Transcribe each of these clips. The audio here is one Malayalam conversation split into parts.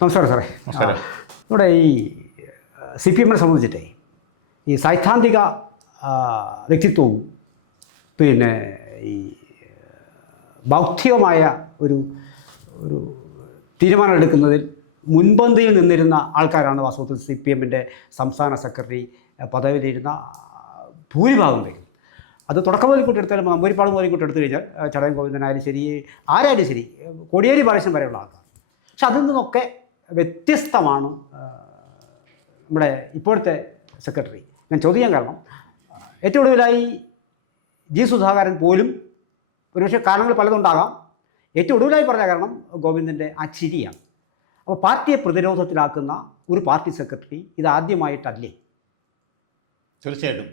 നമസ്കാരം സാറേ. നമസ്കാരം. ഇവിടെ ഈ CPM സംബന്ധിച്ചിട്ടേ ഈ സൈദ്ധാന്തിക വ്യക്തിത്വവും പിന്നെ ഈ ബൗദ്ധികമായ ഒരു ഒരു തീരുമാനം എടുക്കുന്നതിൽ മുൻപന്തിയിൽ നിന്നിരുന്ന ആൾക്കാരാണ് വാസ്തവത്തിൽ CPMൻ്റെ സംസ്ഥാന സെക്രട്ടറി പദവിയിലിരുന്ന ഭൂരിഭാഗം പേരും. അത് തുടക്കം മുതൽ കൂട്ടെടുത്താലും നമ്പൂരിപ്പാട് മുതൽ കൂട്ടെടുത്തു കഴിഞ്ഞാൽ ചടയൻ ഗോവിന്ദനായാലും ശരി, ആരായാലും ശരി, കോടിയേരി ബാലകൃഷ്ണൻ വരെയുള്ള ആൾക്കാർ. പക്ഷെ അതിൽ നിന്നൊക്കെ വ്യത്യസ്തമാണ് നമ്മുടെ ഇപ്പോഴത്തെ സെക്രട്ടറി. ഞാൻ ചോദിക്കാൻ കാരണം ഏറ്റവും ഒടുവിലായി G. സുധാകരൻ പോലും ഒരുപക്ഷെ കാരണങ്ങൾ പലതുണ്ടാകാം, ഏറ്റവും ഒടുവിലായി പറഞ്ഞ കാരണം ഗോവിന്ദൻ്റെ ആ ചിരിയാണ്. അപ്പോൾ പാർട്ടിയെ പ്രതിരോധത്തിലാക്കുന്ന ഒരു പാർട്ടി സെക്രട്ടറി ഇതാദ്യമായിട്ടല്ലേ? തീർച്ചയായിട്ടും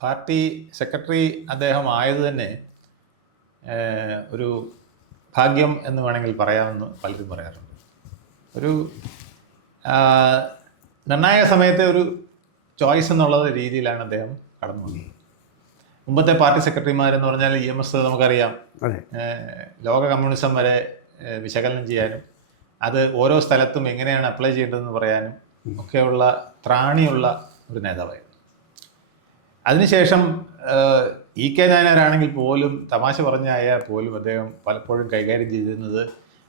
പാർട്ടി സെക്രട്ടറി അദ്ദേഹം ആയത് തന്നെ ഒരു ഭാഗ്യം എന്ന് വേണമെങ്കിൽ പറയാമെന്ന് പലരും പറയാറുണ്ട്. ഒരു നിർണായക സമയത്തെ ഒരു ചോയ്സ് എന്നുള്ള രീതിയിലാണ് അദ്ദേഹം കടന്നു വന്നത്. മുമ്പത്തെ പാർട്ടി സെക്രട്ടറിമാരെന്ന് പറഞ്ഞാൽ EMS നമുക്കറിയാം, ലോക കമ്മ്യൂണിസം വരെ വിശകലനം ചെയ്യാനും അത് ഓരോ സ്ഥലത്തും എങ്ങനെയാണ് അപ്ലൈ ചെയ്യേണ്ടതെന്ന് പറയാനും ഒക്കെയുള്ള ത്രാണിയുള്ള ഒരു നേതാവായിരുന്നു. അതിനുശേഷം EK നായനാരാണെങ്കിൽ പോലും തമാശ പറഞ്ഞായാൽ പോലും അദ്ദേഹം പലപ്പോഴും കൈകാര്യം ചെയ്തിരുന്നത്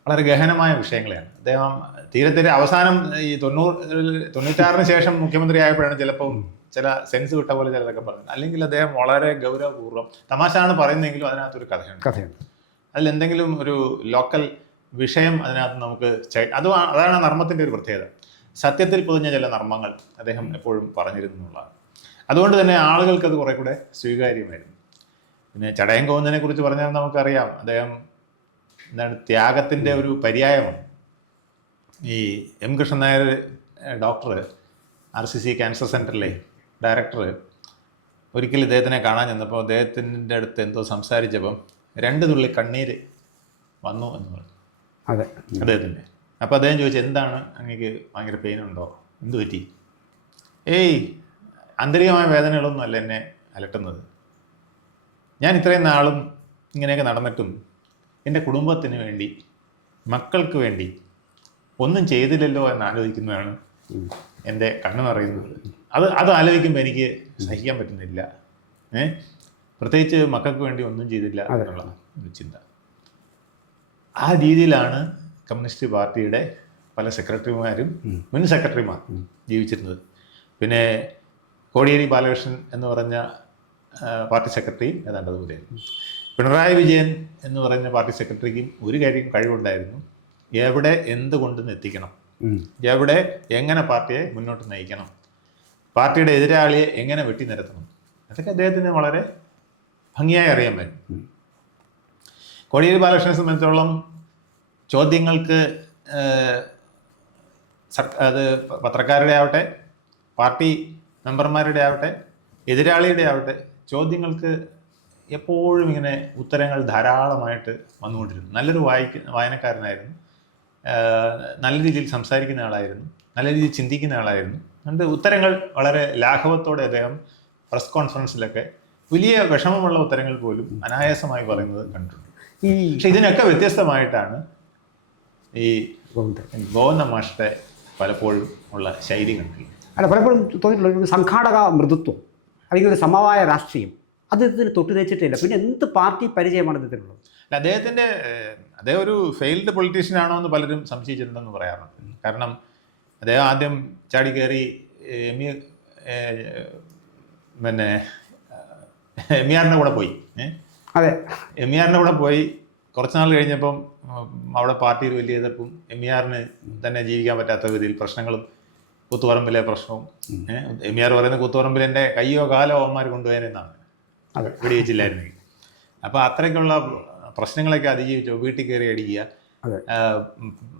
വളരെ ഗഹനമായ വിഷയങ്ങളെയാണ്. അദ്ദേഹം തീരെ അവസാനം ഈ 96-ന് ശേഷം മുഖ്യമന്ത്രി ആയപ്പോഴാണ് ചിലപ്പോൾ ചില സെൻസ് വിട്ട പോലെ ചിലതൊക്കെ പറഞ്ഞത്. അല്ലെങ്കിൽ അദ്ദേഹം വളരെ ഗൗരവപൂർവ്വം തമാശയാണ് പറയുന്നതെങ്കിലും അതിനകത്തൊരു കഥയുണ്ട്. അതിലെന്തെങ്കിലും ഒരു ലോക്കൽ വിഷയം അതിനകത്ത് നമുക്ക് അതാണ് നർമ്മത്തിൻ്റെ ഒരു പ്രത്യേകത. സത്യത്തിൽ പൊതിഞ്ഞ ചില നർമ്മങ്ങൾ അദ്ദേഹം എപ്പോഴും പറഞ്ഞിരുന്നു എന്നുള്ളതാണ്. അതുകൊണ്ട് തന്നെ ആളുകൾക്ക് അത് കുറെ കൂടെ സ്വീകാര്യമായിരുന്നു. പിന്നെ ചടയൻ ഗോവിന്ദനെ കുറിച്ച് പറഞ്ഞാൽ നമുക്കറിയാം, അദ്ദേഹം ത്യാഗത്തിൻ്റെ ഒരു പര്യായമാണ്. ഈ M. Krishnan Nair doctor, RCC cancer സെൻ്ററിലെ ഡയറക്ടർ, ഒരിക്കൽ ഇദ്ദേഹത്തിനെ കാണാൻ ചെന്നപ്പോൾ അദ്ദേഹത്തിൻ്റെ അടുത്ത് എന്തോ സംസാരിച്ചപ്പം 2 തുള്ളി കണ്ണീര് വന്നു എന്ന് പറഞ്ഞു അദ്ദേഹത്തിൻ്റെ. അപ്പോൾ അദ്ദേഹം ചോദിച്ചു, എന്താണ് അങ്ങേക്ക് ഭയങ്കര പെയിനുണ്ടോ, എന്ത് പറ്റി? ഏയ്, ആന്തരികമായ വേദനകളൊന്നും അല്ല എന്നെ അലട്ടുന്നത്. ഞാൻ ഇത്രയും നാളും ഇങ്ങനെയൊക്കെ നടന്നിട്ടും എൻ്റെ കുടുംബത്തിന് വേണ്ടി, മക്കൾക്ക് വേണ്ടി ഒന്നും ചെയ്തില്ലല്ലോ എന്ന് ആലോചിക്കുന്നതാണ് എൻ്റെ കണ്ണ് നിറയുന്നത്. അത് ആലോചിക്കുമ്പോൾ എനിക്ക് സഹിക്കാൻ പറ്റുന്നില്ല. പ്രത്യേകിച്ച് മക്കൾക്ക് വേണ്ടി ഒന്നും ചെയ്തില്ല എന്നുള്ള ഒരു ചിന്ത. ആ രീതിയിലാണ് കമ്മ്യൂണിസ്റ്റ് പാർട്ടിയുടെ പല സെക്രട്ടറിമാരും മുൻ സെക്രട്ടറിമാർ ജീവിച്ചിരുന്നത്. പിന്നെ കോടിയേരി ബാലകൃഷ്ണൻ എന്ന് പറഞ്ഞ പാർട്ടി സെക്രട്ടറി ഏതാണ്ട് അതുപോലെയായിരുന്നു. പിണറായി വിജയൻ എന്ന് പറയുന്ന പാർട്ടി സെക്രട്ടറിക്കും ഒരു കാര്യം കഴിവുണ്ടായിരുന്നു, എവിടെ എന്തുകൊണ്ടെന്ന് എത്തിക്കണം, എവിടെ എങ്ങനെ പാർട്ടിയെ മുന്നോട്ട് നയിക്കണം, പാർട്ടിയുടെ എതിരാളിയെ എങ്ങനെ വെട്ടി നിരത്തണം, അതൊക്കെ അദ്ദേഹത്തിന് വളരെ ഭംഗിയായി അറിയാൻ പറ്റും. കോടിയേരി ബാലകൃഷ്ണനെ സംബന്ധിച്ചോളം ചോദ്യങ്ങൾക്ക് അത് പത്രക്കാരുടെ ആവട്ടെ, പാർട്ടി മെമ്പർമാരുടെ ആവട്ടെ, എതിരാളിയുടെ ആവട്ടെ, ചോദ്യങ്ങൾക്ക് എപ്പോഴും ഇങ്ങനെ ഉത്തരങ്ങൾ ധാരാളമായിട്ട് വന്നുകൊണ്ടിരുന്നു. നല്ലൊരു വായനക്കാരനായിരുന്നു, നല്ല രീതിയിൽ സംസാരിക്കുന്ന ആളായിരുന്നു, നല്ല രീതിയിൽ ചിന്തിക്കുന്ന ആളായിരുന്നു. അതുകൊണ്ട് ഉത്തരങ്ങൾ വളരെ ലാഘവത്തോടെ അദ്ദേഹം പ്രസ് കോൺഫറൻസിലൊക്കെ വലിയ വിഷമമുള്ള ഉത്തരങ്ങൾ പോലും അനായാസമായി പറയുന്നത് കണ്ടിട്ടുണ്ട്. പക്ഷെ ഇതിനൊക്കെ വ്യത്യസ്തമായിട്ടാണ് ഈ ഗോവിന്ദ മാഷ്ടെ പലപ്പോഴും ഉള്ള ശൈലി കണ്ടില്ല. അല്ല, പലപ്പോഴും തോന്നിയിട്ടുള്ള ഒരു സംഘാടക മൃദുത്വം അല്ലെങ്കിൽ ഒരു സമവായ രാഷ്ട്രീയം അദ്ദേഹത്തിന് തൊട്ട് തേച്ചിട്ടില്ല. പിന്നെ എന്ത് പാർട്ടി പരിചയമാണ് ഇതിനുള്ളത്? അല്ല, അദ്ദേഹം ഒരു ഫെയിൽഡ് പൊളിറ്റീഷ്യൻ ആണോ എന്ന് പലരും സംശയിച്ചിട്ടുണ്ടെന്ന് പറയാറുണ്ട്. കാരണം അദ്ദേഹം ആദ്യം ചാടി കയറി പിന്നെ MERന്റെ കൂടെ പോയി. അതെ, MERന്റെ കൂടെ പോയി കുറച്ച് നാൾ കഴിഞ്ഞപ്പം അവിടെ പാർട്ടിയിൽ വലിയ എതിർപ്പും MERന് തന്നെ ജീവിക്കാൻ പറ്റാത്ത രീതിയിൽ പ്രശ്നങ്ങളും, കൂത്തുപറമ്പിലെ പ്രശ്നവും. MER പറയുന്ന കൂത്തുപറമ്പിൽ എൻ്റെ കയ്യോ കാലോ അവന്മാർ കൊണ്ടുപോയെന്നാണ്, വെടിവെച്ചില്ലായിരുന്നെങ്കിൽ. അപ്പോൾ അത്രയ്ക്കുള്ള പ്രശ്നങ്ങളൊക്കെ അതിജീവിച്ചു വീട്ടിൽ കയറി അടിക്കുക,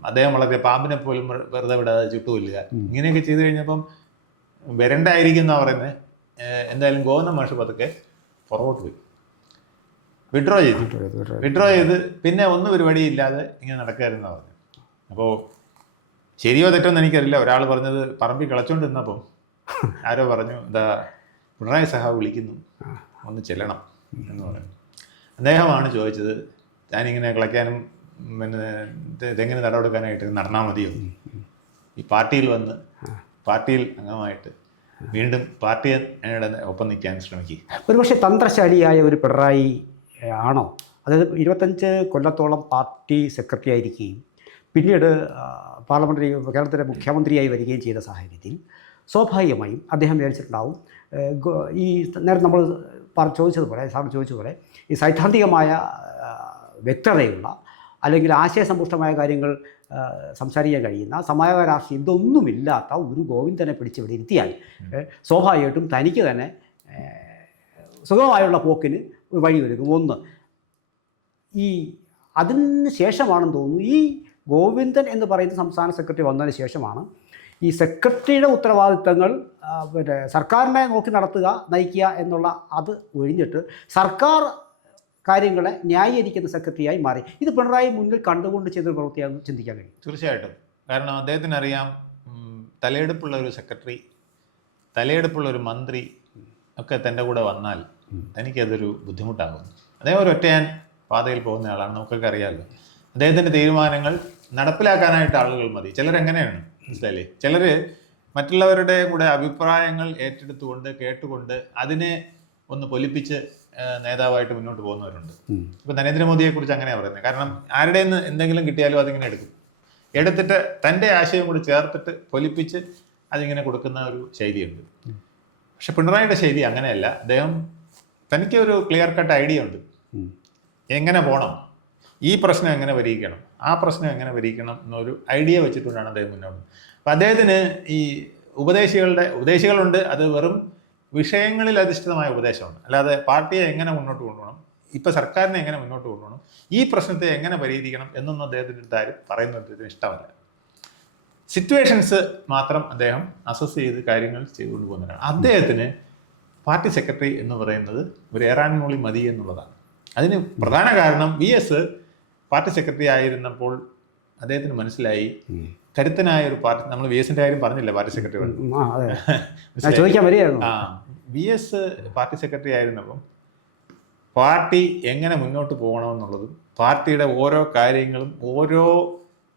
അദ്ദേഹം വളരെ പാമ്പിനെ പോലും വെറുതെ വിടാതെ ചുട്ടുകൊല്ലുക, ഇങ്ങനെയൊക്കെ ചെയ്തു കഴിഞ്ഞപ്പം വരണ്ടായിരിക്കും എന്നാണ് പറയുന്നത്. എന്തായാലും ഗോവിന്ദ മാഷ് പതുക്കെ പുറകോട്ട് പോയി, വിഡ്രോ ചെയ്ത് പിന്നെ ഒന്നും പരിപാടിയില്ലാതെ ഇങ്ങനെ നടക്കാമെന്നാണ് പറഞ്ഞത്. അപ്പോൾ ശരിയോ തെറ്റോ എന്ന് എനിക്കറിയില്ല. ഒരാൾ പറഞ്ഞത് പറമ്പിൽ കിളച്ചോണ്ട് നിന്നപ്പം ആരോ പറഞ്ഞു, എന്താ പിണറായി സഹാവ് വിളിക്കുന്നു, ഒന്ന് ചെല്ലണം എന്ന് പറഞ്ഞു. അദ്ദേഹമാണ് ചോദിച്ചത്, ഞാനിങ്ങനെ കിളയ്ക്കാനും പിന്നെ തെങ്ങിന് തടവെടുക്കാനായിട്ട് നടന്നാൽ മതിയോ? ഈ പാർട്ടിയിൽ വന്ന് പാർട്ടിയിൽ അംഗമായിട്ട് വീണ്ടും പാർട്ടിയെ ഒപ്പം നിൽക്കാൻ ശ്രമിക്കുക. ഒരുപക്ഷെ തന്ത്രശാലിയായ ഒരു പിണറായി ആണോ? അതായത് 25 കൊല്ലത്തോളം പാർട്ടി സെക്രട്ടറി ആയിരിക്കുകയും പിന്നീട് പാർലമെൻ്ററി കേരളത്തിലെ മുഖ്യമന്ത്രിയായി വരികയും ചെയ്ത സാഹചര്യത്തിൽ സ്വാഭാവികമായും അദ്ദേഹം വിചാരിച്ചിട്ടുണ്ടാവും ഈ നേരത്തെ നമ്മൾ ചോദിച്ചതുപോലെ സാറിന് ചോദിച്ചതുപോലെ ഈ സൈദ്ധാന്തികമായ വ്യക്തതയുള്ള അല്ലെങ്കിൽ ആശയസമ്പുഷ്ടമായ കാര്യങ്ങൾ സംസാരിക്കാൻ കഴിയുന്ന സമാജ രാഷ്ട്രീയം ഇതൊന്നുമില്ലാത്ത ഒരു ഗോവിന്ദനെ പിടിച്ച് ഇവിടെ ഇരുത്തിയാൽ സ്വാഭാവികമായിട്ടും തനിക്ക് തന്നെ സുഗമമായുള്ള പോക്കിന് ഒരു വഴിയൊരുക്കും. ഒന്ന്, ഈ അതിന് ശേഷമാണെന്ന് തോന്നുന്നു ഈ ഗോവിന്ദൻ എന്ന് പറയുന്ന സംസ്ഥാന സെക്രട്ടറി വന്നതിന് ശേഷമാണ് ഈ സെക്രട്ടറിയുടെ ഉത്തരവാദിത്തങ്ങൾ പിന്നെ സർക്കാരിനെ നോക്കി നടത്തുക, നയിക്കുക എന്നുള്ള അത് ഒഴിഞ്ഞിട്ട് സർക്കാർ കാര്യങ്ങളെ ന്യായീകരിക്കുന്ന സെക്രട്ടറിയായി മാറി. ഇത് പിണറായി മുന്നിൽ കണ്ടുകൊണ്ട് ചെയ്ത പ്രവൃത്തിയാണെന്ന് ചിന്തിക്കാൻ കഴിയും. തീർച്ചയായിട്ടും. കാരണം അദ്ദേഹത്തിന് അറിയാം, തലയെടുപ്പുള്ള ഒരു സെക്രട്ടറി, തലയെടുപ്പുള്ള ഒരു മന്ത്രി ഒക്കെ തൻ്റെ കൂടെ വന്നാൽ തനിക്കതൊരു ബുദ്ധിമുട്ടാകും. അദ്ദേഹം ഒരു ഒറ്റയാൻ പാതയിൽ പോകുന്ന ആളാണ്, നമുക്കൊക്കെ അറിയാമല്ലോ. അദ്ദേഹത്തിൻ്റെ തീരുമാനങ്ങൾ നടപ്പിലാക്കാനായിട്ട് ആളുകൾ മതി. ചിലരെങ്ങനെയാണ് മനസ്സിലായില്ലേ? ചിലർ മറ്റുള്ളവരുടെ കൂടെ അഭിപ്രായങ്ങൾ ഏറ്റെടുത്തുകൊണ്ട് കേട്ടുകൊണ്ട് അതിനെ ഒന്ന് പൊലിപ്പിച്ച് നേതാവായിട്ട് മുന്നോട്ട് പോകുന്നവരുണ്ട്. ഇപ്പം നരേന്ദ്രമോദിയെക്കുറിച്ച് അങ്ങനെയാണ് പറയുന്നത്. കാരണം ആരുടെ നിന്ന് എന്തെങ്കിലും കിട്ടിയാലും അതിങ്ങനെ എടുത്തിട്ട് തൻ്റെ ആശയം കൂടി ചേർത്തിട്ട് പൊലിപ്പിച്ച് അതിങ്ങനെ കൊടുക്കുന്ന ഒരു ശൈലിയുണ്ട്. പക്ഷെ പിണറായിയുടെ ശൈലി അങ്ങനെയല്ല. അദ്ദേഹം തനിക്ക് ഒരു ക്ലിയർ കട്ട് ഐഡിയ ഉണ്ട്, എങ്ങനെ പോകണം, ഈ പ്രശ്നം എങ്ങനെ പരിഹരിക്കണം, ആ പ്രശ്നം എങ്ങനെ പരിഹരിക്കണം എന്നൊരു ഐഡിയ വെച്ചിട്ടുകൊണ്ടാണ് അദ്ദേഹം മുന്നോട്ട്. അപ്പം അദ്ദേഹത്തിന് ഈ ഉപദേശികളുണ്ട്, അത് വെറും വിഷയങ്ങളിൽ അധിഷ്ഠിതമായ ഉപദേശമാണ്. അല്ലാതെ പാർട്ടിയെ എങ്ങനെ മുന്നോട്ട് കൊണ്ടുപോകണം, ഇപ്പം സർക്കാരിനെ എങ്ങനെ മുന്നോട്ട് കൊണ്ടുപോകണം, ഈ പ്രശ്നത്തെ എങ്ങനെ പരിഹരിക്കണം എന്നൊന്നും അദ്ദേഹത്തിൻ്റെ അടുത്ത് ആരും പറയുന്നത് അദ്ദേഹത്തിന് ഇഷ്ടമല്ല. സിറ്റുവേഷൻസ് മാത്രം അദ്ദേഹം അസസ് ചെയ്ത് കാര്യങ്ങൾ ചെയ്തുകൊണ്ട് പോകുന്നതാണ്. അദ്ദേഹത്തിന് പാർട്ടി സെക്രട്ടറി എന്ന് പറയുന്നത് ഒരു ഏറാൻമൂളി മതി എന്നുള്ളതാണ്. അതിന് പ്രധാന കാരണം VS പാർട്ടി സെക്രട്ടറി ആയിരുന്നപ്പോൾ അദ്ദേഹത്തിന് മനസ്സിലായി കരുത്തനായ ഒരു പാർട്ടി, നമ്മൾ VSന്റെ കാര്യം പറഞ്ഞില്ല, party secretary VS party secretary ആയിരുന്നപ്പം പാർട്ടി എങ്ങനെ മുന്നോട്ട് പോകണമെന്നുള്ളതും പാർട്ടിയുടെ ഓരോ കാര്യങ്ങളും ഓരോ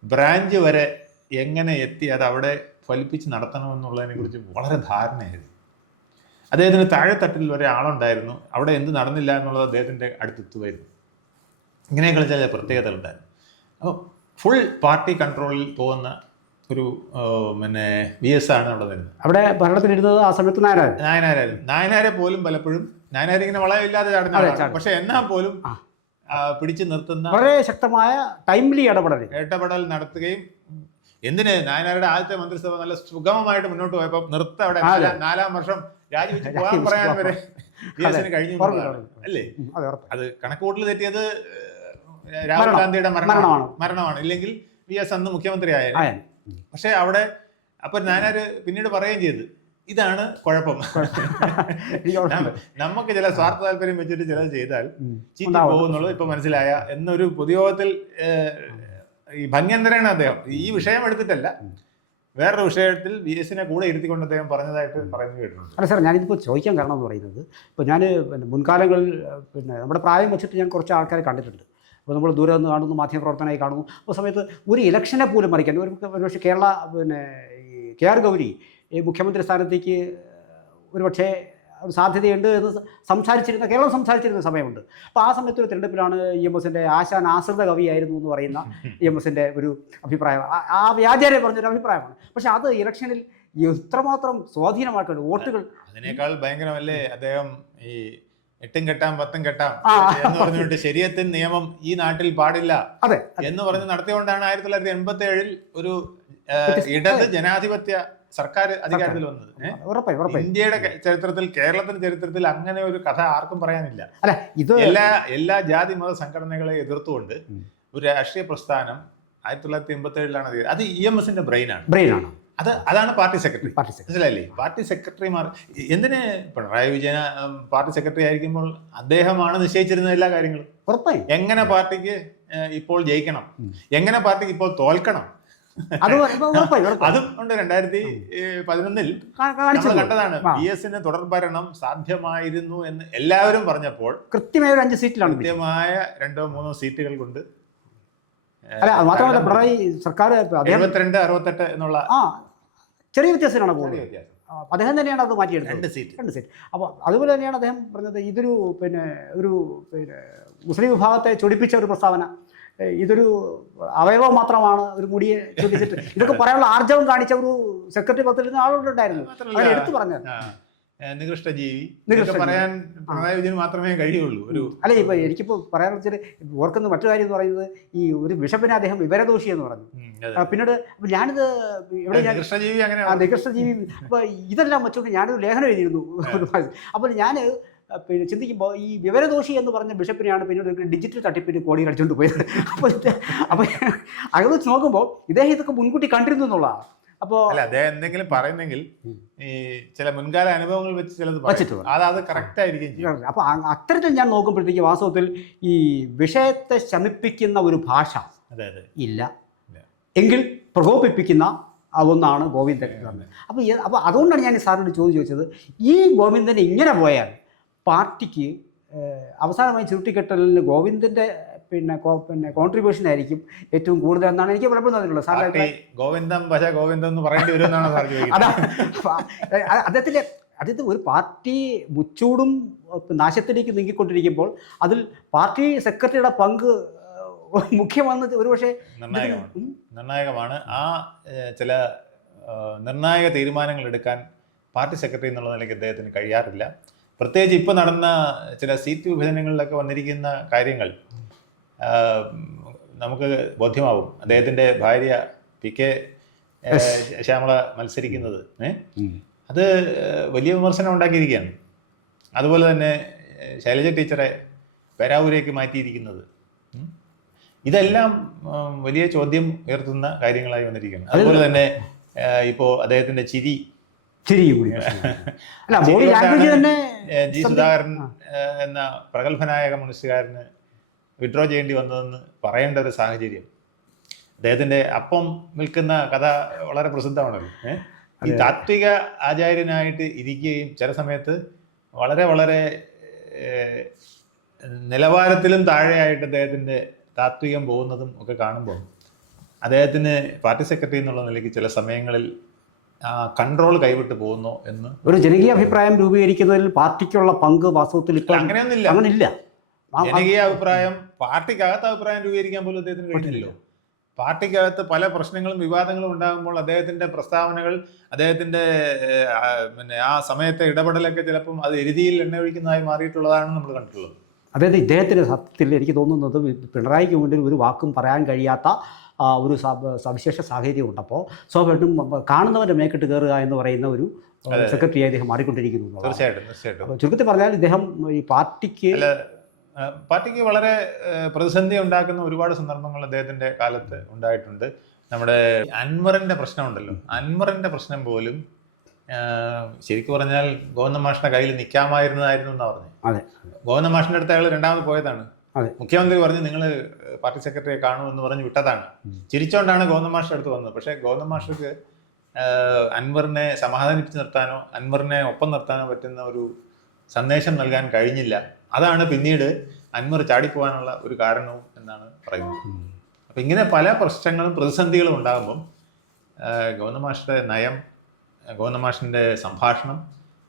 ബ്രാഞ്ച് വരെ എങ്ങനെ എത്തി അത് അവിടെ ഫലിപ്പിച്ച് നടത്തണമെന്നുള്ളതിനെ കുറിച്ച് വളരെ ധാരണയായിരുന്നു. അദ്ദേഹത്തിന് താഴെത്തട്ടിൽ വരെ ആളുണ്ടായിരുന്നു, അവിടെ എന്ത് നടന്നില്ല എന്നുള്ളത് അദ്ദേഹത്തിൻ്റെ അടുത്തെത്തുമായിരുന്നു. ഇങ്ങനെയൊക്കെ ചില പ്രത്യേകതകളുണ്ടായിരുന്നു. അപ്പോൾ ഫുൾ പാർട്ടി കൺട്രോളിൽ പോകുന്ന ഒരു പിന്നെ VS ആണ് അവിടെ വരുന്നത്. അവിടെ ഭരണത്തിലിരുന്നത് ആ സമയത്ത് നായനാരായിരുന്നു. നായനാരെ പോലും പലപ്പോഴും നായനാർ ഇങ്ങനെ വളമില്ലാതെ ചാടുന്ന, പക്ഷെ എന്നാൽ പോലും പിടിച്ചു നിർത്തുന്ന വളരെ ശക്തമായ ടൈംലി ഇടപെടൽ നടത്തുകയും, എന്തിന് നായനാരുടെ ആദ്യത്തെ മന്ത്രിസഭ നല്ല സുഗമമായിട്ട് മുന്നോട്ട് പോയപ്പോൾ അവിടെ 4-ാം വർഷം രാജിവെച്ച് പോകാൻ പറയാൻ വരെ VSന് കഴിഞ്ഞു അല്ലേ? അത് കണക്കുകൂട്ടൽ തെറ്റിയത് രാഹുൽ ഗാന്ധിയുടെ മരണമാണ്. ഇല്ലെങ്കിൽ VS അന്ന് മുഖ്യമന്ത്രി ആയാലും. പക്ഷെ അവിടെ അപ്പൊ നായനാര് പിന്നീട് പറയുകയും ചെയ്ത് ഇതാണ് കുഴപ്പം, നമുക്ക് ചില സ്വാർത്ഥ താല്പര്യം വെച്ചിട്ട് ചിലത് ചെയ്താൽ ചീറ്റി പോകുന്നുള്ളത് ഇപ്പൊ മനസ്സിലായ എന്നൊരു പൊതുയോഗത്തിൽ ഈ ഭംഗ്യന്തരാണ് അദ്ദേഹം ഈ വിഷയം എടുത്തിട്ടല്ല, വേറൊരു വിഷയത്തിൽ VSനെ കൂടെ ഇരുത്തിക്കൊണ്ട് അദ്ദേഹം പറഞ്ഞതായിട്ട് പറയുന്നത് കേട്ടിട്ടുണ്ട്. അല്ല സാർ, ഞാനിതിപ്പോൾ ചോദിക്കാൻ കാരണം എന്ന് പറയുന്നത്, ഇപ്പോൾ ഞാൻ മുൻകാലങ്ങളിൽ നമ്മുടെ പ്രായം വെച്ചിട്ട് ഞാൻ കുറച്ച് ആൾക്കാരെ കണ്ടിട്ടുണ്ട്. അപ്പോൾ നമ്മൾ ദൂരെ നിന്ന് കാണുന്നു, മാധ്യമപ്രവർത്തനമായി കാണുന്നു. അപ്പോൾ സമയത്ത് ഒരു ഇലക്ഷനെ പോലും മറിക്കാൻ ഒരുപക്ഷെ കേരള ഈ KR ഗൗരി ഈ മുഖ്യമന്ത്രി സ്ഥാനത്തേക്ക് ഒരുപക്ഷെ സാധ്യതയുണ്ട് എന്ന് കേരളം സംസാരിച്ചിരുന്ന സമയമുണ്ട്. അപ്പോൾ ആ സമയത്ത് ഒരു തിരഞ്ഞെടുപ്പിലാണ് EMSന്റെ ആശാൻ ആശ്രിത കവിയായിരുന്നു എന്ന് പറയുന്ന EMSന്റെ ഒരു അഭിപ്രായം, ആ വ്യാജരെ പറഞ്ഞൊരു അഭിപ്രായമാണ്. പക്ഷെ അത് ഇലക്ഷനിൽ എത്രമാത്രം സ്വാധീനമാക്കുന്നുണ്ട് വോട്ടുകൾ. അതിനേക്കാൾ ഭയങ്കരമല്ലേ അദ്ദേഹം ഈ 8 കെട്ടാം 10 കെട്ടാം എന്ന് പറഞ്ഞുകൊണ്ട് ശരീഅത്തിൻ നിയമം ഈ നാട്ടിൽ പാടില്ല എന്ന് പറഞ്ഞ് നടത്തിയോണ്ടാണ് 1987 ഒരു ഇടത് ജനാധിപത്യ സർക്കാർ അധികാരത്തിൽ വന്നത്. ഇന്ത്യയുടെ ചരിത്രത്തിൽ, കേരളത്തിന്റെ ചരിത്രത്തിൽ അങ്ങനെ ഒരു കഥ ആർക്കും പറയാനില്ല. എല്ലാ ജാതി മത സംഘടനകളെ എതിർത്തുകൊണ്ട് ഒരു രാഷ്ട്രീയ പ്രസ്ഥാനം 1987 അത് EMSന്റെ ബ്രെയിനാണ്. അതാണ് പാർട്ടി സെക്രട്ടറി. മനസ്സിലായില്ലേ? പാർട്ടി സെക്രട്ടറിമാർ എന്തിന് പിണറായി വിജയൻ പാർട്ടി സെക്രട്ടറി ആയിരിക്കുമ്പോൾ അദ്ദേഹമാണ് നിശ്ചയിച്ചിരുന്ന എല്ലാ കാര്യങ്ങളും. എങ്ങനെ പാർട്ടിക്ക് ഇപ്പോൾ ജയിക്കണം, എങ്ങനെ പാർട്ടിക്ക് ഇപ്പോൾ തോൽക്കണം, അതും ഉണ്ട്. 2011 കണ്ടതാണ്. VSന് തുടർ ഭരണം സാധ്യമായിരുന്നു എന്ന് എല്ലാവരും പറഞ്ഞപ്പോൾ കൃത്യമായ 2-3 സീറ്റുകൾ കൊണ്ട് അല്ല അത് മാത്രമല്ല പിണറായി സർക്കാർ അദ്ദേഹം 72-68 എന്നുള്ള ചെറിയ വ്യത്യാസത്തിനാണ് പോകുന്നത്. ചെറിയ വ്യത്യാസം. അദ്ദേഹം തന്നെയാണ് അത് മാറ്റിയെടുത്തത്, 2 സീറ്റ്. അപ്പോൾ അതുപോലെ തന്നെയാണ് അദ്ദേഹം പറഞ്ഞത് ഇതൊരു ഒരു മുസ്ലിം വിഭാഗത്തെ ചൊടിപ്പിച്ച ഒരു പ്രസ്താവന, ഇതൊരു അവയവം മാത്രമാണ് ഒരു മുടിയെ ചൊടിച്ചിട്ട് ഇതൊക്കെ പറയാനുള്ള ആർജവം കാണിച്ച ഒരു സെക്രട്ടറി പദത്തിൽ നിന്ന് ആളുകളുണ്ടായിരുന്നു. അവർ എടുത്തു പറഞ്ഞത് നികൃഷ്ട ജീവി പറയാൻ പിണറായി വിജയന് മാത്രമേ കഴിയുള്ളൂ. അല്ല ഇപ്പൊ എനിക്കിപ്പോൾ പറയാൻ വെച്ചാൽ ഓർക്കുന്ന മറ്റു കാര്യം എന്ന് പറയുന്നത് ഈ ഒരു ബിഷപ്പിനെ അദ്ദേഹം വിവരദോഷി എന്ന് പറഞ്ഞു. പിന്നീട് ഞാനിത് ഇവിടെ നികൃഷ്ടജീവി അപ്പൊ ഇതെല്ലാം വെച്ചുകൊണ്ട് ഞാനൊരു ലേഖനം എഴുതിയിരുന്നു. അപ്പോൾ ഞാൻ ചിന്തിക്കുമ്പോൾ ഈ വിവരദോഷി എന്ന് പറഞ്ഞ ബിഷപ്പിനെയാണ് പിന്നീട് ഒരു ഡിജിറ്റൽ തട്ടിപ്പിന് കോടി കളിച്ചുകൊണ്ട് പോയത്. അപ്പോൾ അത് വെച്ച് നോക്കുമ്പോൾ ഇദ്ദേഹം ഇതൊക്കെ മുൻകൂട്ടി കണ്ടിരുന്നു എന്നുള്ളതാണ്. അപ്പോൾ അദ്ദേഹം എന്തെങ്കിലും പറയുന്നെങ്കിൽ ഈ ചില മുൻകാല അനുഭവങ്ങൾ വെച്ച് ചിലത് അത് കറക്റ്റ് ആയിരിക്കും. അപ്പോൾ അത്തരത്തിൽ ഞാൻ നോക്കുമ്പോഴത്തേക്ക് വാസ്തവത്തിൽ ഈ വിഷയത്തെ ശമിപ്പിക്കുന്ന ഒരു ഭാഷ ഇല്ല, എങ്കിൽ പ്രകോപിപ്പിക്കുന്ന ഒന്നാണ് ഗോവിന്ദൻ. അപ്പോൾ അതുകൊണ്ടാണ് ഞാൻ സാറിനോട് ചോദിച്ചത്, ഈ ഗോവിന്ദൻ ഇങ്ങനെ പോയാൽ പാർട്ടിക്ക് അവസാനമായി ചുരുട്ടിക്കെട്ടലിന് ഗോവിന്ദൻ്റെ കോൺട്രിബ്യൂഷൻ ആയിരിക്കും ഏറ്റവും കൂടുതൽ എന്നാണ് എനിക്ക് പലപ്പോഴും തോന്നിയിട്ടുള്ളത്. സാറിന് ഗോവിന്ദം എന്ന് പറയേണ്ടി വരുമെന്നാണ് സാർ ചോദിക്കുന്നത്. അദ്ദേഹത്തിന് ഒരു പാർട്ടി മുച്ചൂടും നാശത്തിലേക്ക് നീങ്ങിക്കൊണ്ടിരിക്കുമ്പോൾ അതിൽ പാർട്ടി സെക്രട്ടറിയുടെ പങ്ക് മുഖ്യമെന്ന് ഒരുപക്ഷെ നിർണായകമാണ്. ആ ചില നിർണായക തീരുമാനങ്ങൾ എടുക്കാൻ പാർട്ടി സെക്രട്ടറി എന്നുള്ള നിലയ്ക്ക് അദ്ദേഹത്തിന് കഴിയാറില്ല. പ്രത്യേകിച്ച് ഇപ്പോൾ നടന്ന ചില സീറ്റ് വിഭജനങ്ങളിലൊക്കെ വന്നിരിക്കുന്ന കാര്യങ്ങൾ നമുക്ക് ബോധ്യമാവും. അദ്ദേഹത്തിൻ്റെ ഭാര്യ PK ശ്യാമള മത്സരിക്കുന്നത് അത് വലിയ വിമർശനം ഉണ്ടാക്കിയിരിക്കുകയാണ്. അതുപോലെ തന്നെ ശൈലജ ടീച്ചറെ പേരാവൂരേക്ക് മാറ്റിയിരിക്കുന്നത്, ഇതെല്ലാം വലിയ ചോദ്യം ഉയർത്തുന്ന കാര്യങ്ങളായി വന്നിരിക്കുകയാണ്. അതുപോലെ തന്നെ ഇപ്പോൾ അദ്ദേഹത്തിൻ്റെ ചിരി ജി സുധാകരൻ എന്ന പ്രഗത്ഭനായ കമ്മ്യൂണിസ്റ്റുകാരന് വിഡ്രോ ചെയ്യേണ്ടി വന്നതെന്ന് പറയേണ്ട ഒരു സാഹചര്യം. അദ്ദേഹത്തിൻ്റെ അപ്പം വിൽക്കുന്ന കഥ വളരെ പ്രസിദ്ധമാണല്ലോ. ഈ താത്വിക ആചാര്യനായിട്ട് ഇരിക്കുകയും ചില സമയത്ത് വളരെ വളരെ നിലവാരത്തിലും താഴെയായിട്ട് അദ്ദേഹത്തിൻ്റെ താത്വികം പോകുന്നതും ഒക്കെ കാണുമ്പോൾ അദ്ദേഹത്തിന് പാർട്ടി സെക്രട്ടറി എന്നുള്ള നിലയ്ക്ക് ചില സമയങ്ങളിൽ കൺട്രോൾ കൈവിട്ട് പോകുന്നു എന്ന് ഒരു ജനകീയ അഭിപ്രായം രൂപീകരിക്കുന്നതിൽ പാർട്ടിക്കുള്ള പങ്ക് വാസ്തവത്തിൽ അങ്ങനെയൊന്നുമില്ല. ജനകീയ അഭിപ്രായം, പാർട്ടിക്കകത്ത് അഭിപ്രായം രൂപീകരിക്കാൻ പോലും അദ്ദേഹത്തിന് കഴിഞ്ഞില്ലല്ലോ. പാർട്ടിക്കകത്ത് പല പ്രശ്നങ്ങളും വിവാദങ്ങളും ഉണ്ടാകുമ്പോൾ അദ്ദേഹത്തിൻ്റെ പ്രസ്താവനകൾ, അദ്ദേഹത്തിൻ്റെ ആ സമയത്തെ ഇടപെടലൊക്കെ ചിലപ്പം അത് എരുതിയിൽ എണ്ണ ഒഴിക്കുന്നതായി മാറിയിട്ടുള്ളതാണ് നമ്മൾ കണ്ടിട്ടുള്ളത്. അതായത് ഇദ്ദേഹത്തിൻ്റെ സത്യത്തിൽ എനിക്ക് തോന്നുന്നത് പിണറായിക്ക് മുന്നിൽ ഒരു വാക്കും പറയാൻ കഴിയാത്ത ഒരു സവിശേഷ സാഹചര്യം ഉണ്ടപ്പോൾ സ്വാഭാവികമായിട്ടും കാണുന്നവരുടെ മേക്കിട്ട് കയറുക എന്ന് പറയുന്ന ഒരു സെക്രട്ടറി അദ്ദേഹം മാറിക്കൊണ്ടിരിക്കുന്നു. തീർച്ചയായിട്ടും. ചുരുക്കത്തിൽ പറഞ്ഞാൽ ഇദ്ദേഹം ഈ പാർട്ടിക്ക് വളരെ പ്രതിസന്ധി ഉണ്ടാക്കുന്ന ഒരുപാട് സന്ദർഭങ്ങൾ അദ്ദേഹത്തിൻ്റെ കാലത്ത് ഉണ്ടായിട്ടുണ്ട്. നമ്മുടെ അൻവറിൻ്റെ പ്രശ്നമുണ്ടല്ലോ, അൻവറിൻ്റെ പ്രശ്നം പോലും ശരിക്കും പറഞ്ഞാൽ ഗോവിന്ദൻ മാഷിന്റെ കയ്യിൽ നിൽക്കാമായിരുന്നതായിരുന്നു എന്നാ പറഞ്ഞു. ഗോവിന്ദൻ മാഷിന്റെ അടുത്ത് അയാൾ രണ്ടാമത് പോയതാണ്. മുഖ്യമന്ത്രി പറഞ്ഞ് നിങ്ങൾ പാർട്ടി സെക്രട്ടറിയെ കാണുമെന്ന് പറഞ്ഞ് വിട്ടതാണ്. ചിരിച്ചോണ്ടാണ് ഗോവിന്ദൻ മാഷിന്റെ അടുത്ത് വന്നത്. പക്ഷേ ഗോവിന്ദൻ മാഷിക്ക് അൻവറിനെ സമാധാനിപ്പിച്ച് നിർത്താനോ അൻവറിനെ ഒപ്പം നിർത്താനോ പറ്റുന്ന ഒരു സന്ദേശം നൽകാൻ കഴിഞ്ഞില്ല. അതാണ് പിന്നീട് അൻവർ ചാടിപ്പോകാനുള്ള ഒരു കാരണവും എന്നാണ് പറയുന്നത്. അപ്പം ഇങ്ങനെ പല പ്രശ്നങ്ങളും പ്രതിസന്ധികളും ഉണ്ടാകുമ്പം ഗോവിന്ദൻ മാഷിന്റെ നയം, ഗോവിന്ദൻ മാഷിന്റെ സംഭാഷണം,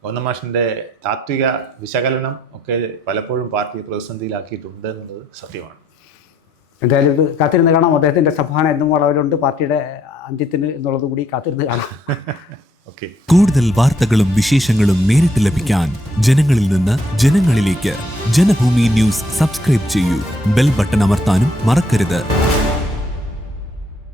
ഗോവിന്ദൻ മാഷിന്റെ താത്വിക വിശകലനം ഒക്കെ പലപ്പോഴും പാർട്ടിയെ പ്രതിസന്ധിയിലാക്കിയിട്ടുണ്ട് എന്നുള്ളത് സത്യമാണ്. എന്തായാലും ഇത് കാത്തിരുന്ന് കാണാം. അദ്ദേഹത്തിൻ്റെ സംഭാഷണം എന്നും വളവിലുണ്ട് പാർട്ടിയുടെ അന്ത്യത്തിന് എന്നുള്ളത് കൂടി കാത്തിരുന്ന് കാണാം. കൂടുതൽ വാർത്തകളും വിശേഷങ്ങളും നേരിട്ട് ലഭിക്കാൻ ജനങ്ങളിൽ നിന്ന് ജനങ്ങളിലേക്ക് ജനഭൂമി ന്യൂസ് സബ്സ്ക്രൈബ് ചെയ്യൂ. ബെൽ ബട്ടൺ അമർത്താനും മറക്കരുത്.